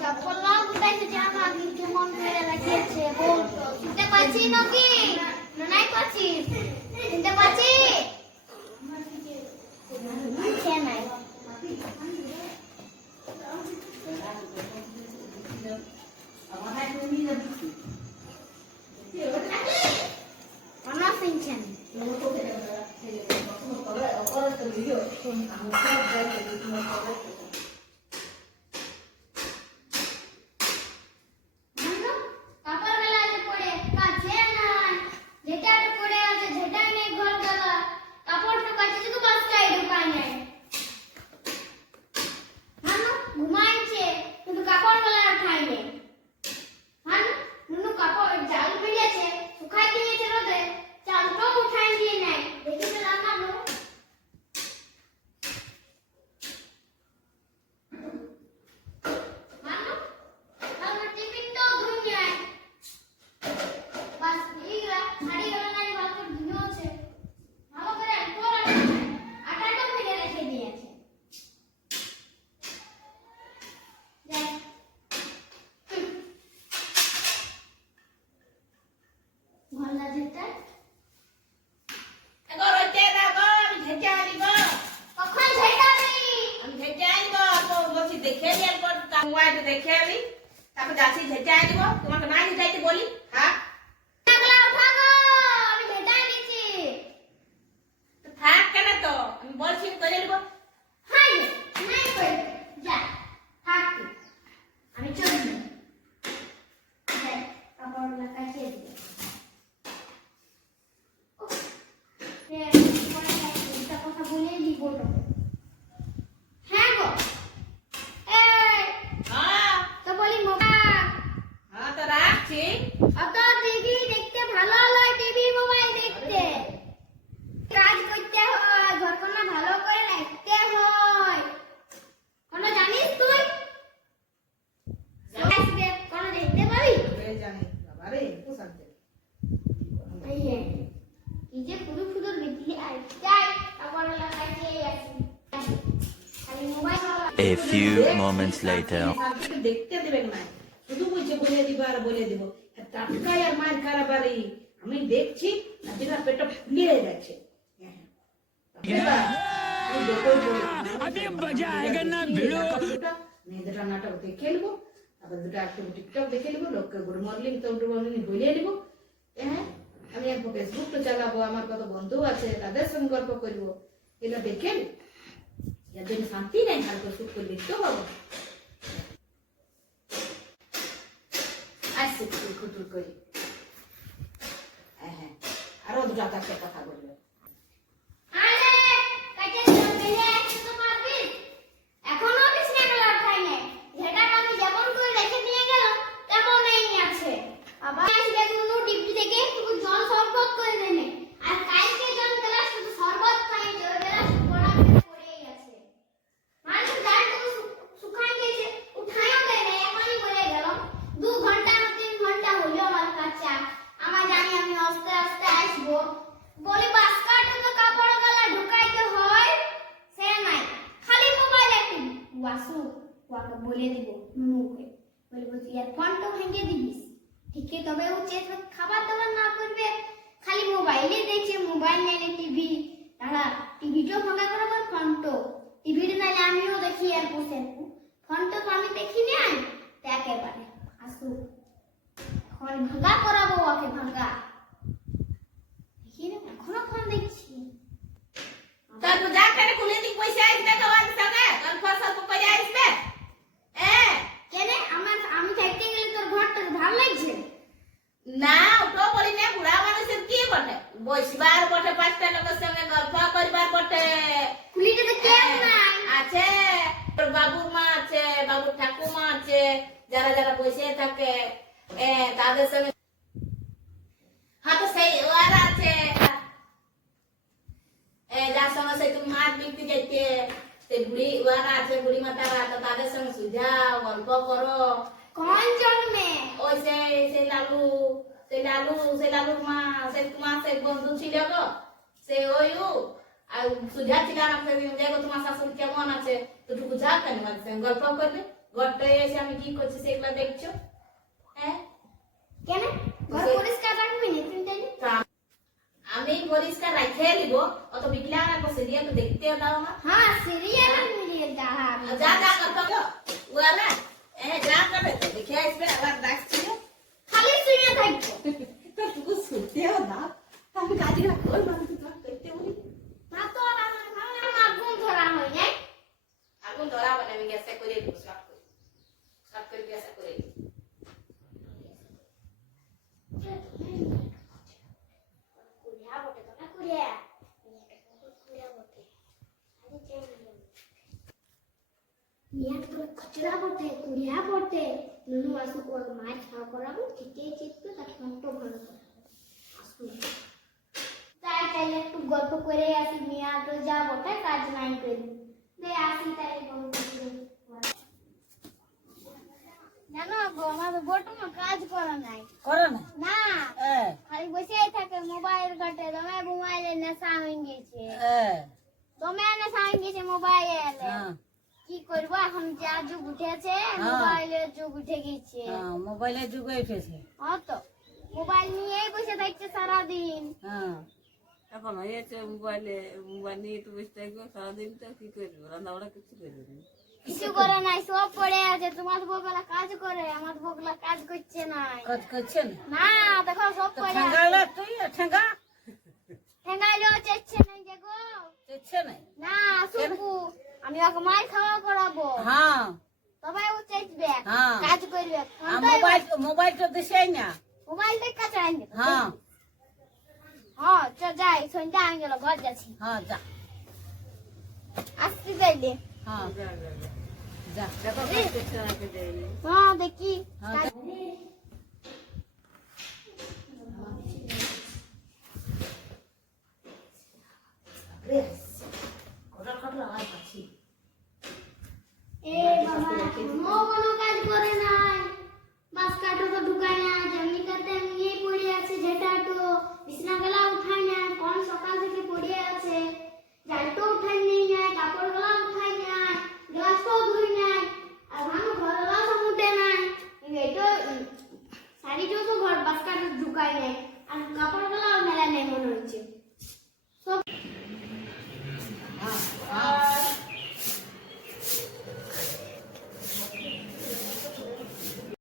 চপ্পলটাও কোথায় জামা কেমন করে রাখিয়েছে বল শুনতে পাচ্ছি নাকি নাই পাচ্ছি শুনতে পাচ্ছি আচ্ছা নাই অনা সিনছেন দেখে আলি তারপর যাচ্ছি ঝেঁটে আনব তোমাকে না ঝেঁটাইতে বলি হ্যাঁ থাক কেন তো আমি বলছি করে নিব আমি চলি কাপড় কাচিয়ে দিব কথা বলে দিব হ্যাঁ গো তো বলি হ্যাঁ তো রাখছি অত টিভি দেখতে ভালো লাগে টিভি মোবাইল দেখতে কাজ করতে হয় ঘরকন্না ভালো করে রাখতে হয় কোন জানিস তুই আসবে কোন দেখতে পাবি জানি বাবারে তো শান্তি এই যে কি যে পুরো পুরো বিজলি আই যাই কাপড় লাগাইতে আসি খালি mobile A few moments later. দেখতে দেবে না শুধু বলছে বলে দিব আর বলে দিব টাটকাই আর মার খারাপ আর আমি দেখছি আর যেটা পেটটা ফুলিয়ে যাচ্ছে মেয়েদের নাটক দেখে নেবো আবার দুটো একটু টিকটক দেখে নেবো লোককে গুড মর্নিং তো গুড মর্নিং বলে নেবো হ্যাঁ আমি একটু ফেসবুক তো চালাবো আমার কত বন্ধু আছে তাদের সঙ্গে গল্প করবো এগুলো দেখে এর জন্য শান্তি নাই হালকা সুখ করে দেখতেও পাবো আসছে খুটুর করি হ্যাঁ আরো দুটা চারটে কথা বলবে আরে কাজে চলে তো পারবি এখনো বিছনা করা খাই নাই যেটা আমি যেমন করে রেখে দিয়ে গেলাম তেমনই আছে আবার আসলে নুনু ডিপি থেকে একটু জল শরবত করে দেনে আর কালকে জল গ্লাস শুধু শরবত খাই জল গ্লাস পড়া পড়েই আছে মানে যার তো শুকাই গেছে উঠায়ও দেয় না এখনই বলে গেল 2 ঘন্টা না 3 ঘন্টা হলো আমার কাছে আমার জানি আমি আস্তে আস্তে আসবো বলি বাস্কাটে তো কাপড় গলা ঢুকাইতে হয় সে নাই খালি মোবাইল একটু ওয়াসু ওকে বলে দিব নুনুকে বলবো তুই আর ফোনটা ভেঙে দিবিস ঠিক আছে তবে ও চেষ্টা খাবার দাবার না করবে খালি মোবাইলে দেখছে মোবাইল নেলে টিভি তারা টিভিটাও ভাঙা করাবার ফোনটো টিভিটা নালে আমিও দেখি আর বসে ফোনটা তো আমি দেখি না তা একেবারে আসু এখন ভাঙা করাবো ওকে ভাঙা দেখি না এখনো ফোন দেখছি তারপর যা কেন খুলে দিক পয়সা আসবে তো আর সঙ্গে তোর ফসল পয়সা আসবে কেন আমি থাকতে গেলে তোর ঘরটা ভালো লাগছে না তো বলি না বুড়া মানুষের কি বটে বসবার বটে পাঁচটা লোকের সঙ্গে গল্প করবার বটে খুলিটা তো কেউ নাই আছে তোর বাবুর মা আছে বাবুর ঠাকুমা আছে যারা যারা বসে থাকে তাদের সঙ্গে হ্যাঁ তো সেই ওরা আছে যার সঙ্গে সেই তুমি মাছ বিকতে যাইতে সেই বুড়ি ওরা আছে বুড়ি মাতারা তো তাদের সঙ্গে সুঝাও গল্প করো কোন জন্মে ওই সেই লালুর মা সেই তোমার সেই বন্ধু ছিল গো সে ওই আর সুঝা ছিল না সেদিন দেখো তোমার শাশুড়ি কেমন আছে তো একটু বুঝা কেন গল্প করবে ঘরটায় এসে আমি কি করছি সেগুলো দেখছো? হ্যাঁ, কেন ঘর পরিষ্কার রাখবি না তুই তাই? আমি পরিষ্কার রাখে দিব, অত বিকলা না তো সিরিয়াল দেখতেও দাও আমার। হ্যাঁ সিরিয়াল মিলিয়ে যা যা যা করতে গো ওলা যা করে দেখে আসবে আবার ডাকছি খালি শুনে থাকবো। তো তুই শুনতেও দাও, আমি কাজে কই মানুষ তো করতে বলি। না তো আমার আগুন ধরা হয় নাই। আগুন ধরা বলে আমি গ্যাসে করে দিব, সব করে গ্যাসে করে দিব। কুড়িয়া বটে তো না কুড়িয়া কুড়িয়া বটে আরে চেন মিয়া তো কচরা বটে কুড়িয়া বটে নুনু আসু কোন মাছ খাওয়া করাবো চিটে চিটতে তার ফটো ভালো করে আসু তাই তাই একটু গল্প করে আসি মিয়া তো যা বটে কাজ নাই করি দে আসি তাই গল্প করে জানো গো আমার বটু না কাজ করা নাই করো না না খালি বসেই থাকে মোবাইল ঘাটে দমে মোবাইলে নেশা হয়ে গেছে দমে নেশা হয়ে গেছে মোবাইলে কি করব এখন যা যুগ উঠেছে মোবাইলের যুগ উঠে গেছে মোবাইলের যুগ এসেছে। তো মোবাইল নিয়েই বসে থাকছে সারা দিন এখন হয়েছে মোবাইল নিয়ে তো বসে থাকবো সারাদিন, তো কি করবো, রান্না বাড়া কিছু করবো না। কিছু করে নাই সব পড়ে আছে তোমার বউগুলা কাজ করে আমার বউগুলা কাজ করছে না কাজ করছেন না দেখো সব পড়ে আছে ঠেঙ্গালা তুই ঠেঙ্গা ঠেঙ্গাইলেও চেচ্ছে নাই যে গো চেচ্ছে নাই। না সুকু আমি ওকে মার খাওয়া করাবো হ্যাঁ তবে ও চেচবে হ্যাঁ। কাজ করবে মোবাইল তো দেশেই না। মোবাইল দেখে চাই হ্যাঁ হ্যাঁ চ যাই সন্ধ্যা হয়ে গেল ঘর যাচ্ছি হ্যাঁ যা আসতে চাইলে হ্যাঁ যা দেখো কাজ করছে না কে দেয়নি। হ্যাঁ দেখি হ্যাঁ, এ বাবা নো কোনো কাজ করে নাই বাস কাটো তো ঢুকায় না জমি কাটে নিয়ে পড়ে আছে যেটা তো বিছনা গলা উঠায় না কোন সকাল থেকে পড়ে আছে জালটো উঠায় নেই না কাপড় গলা উঠায় না গ্লাস তো ধুই নাই আর ভাঙো ঘর গলা সমুটে নাই এই তো শাড়ি তো ঘর বাস কাটো ঢুকায় নাই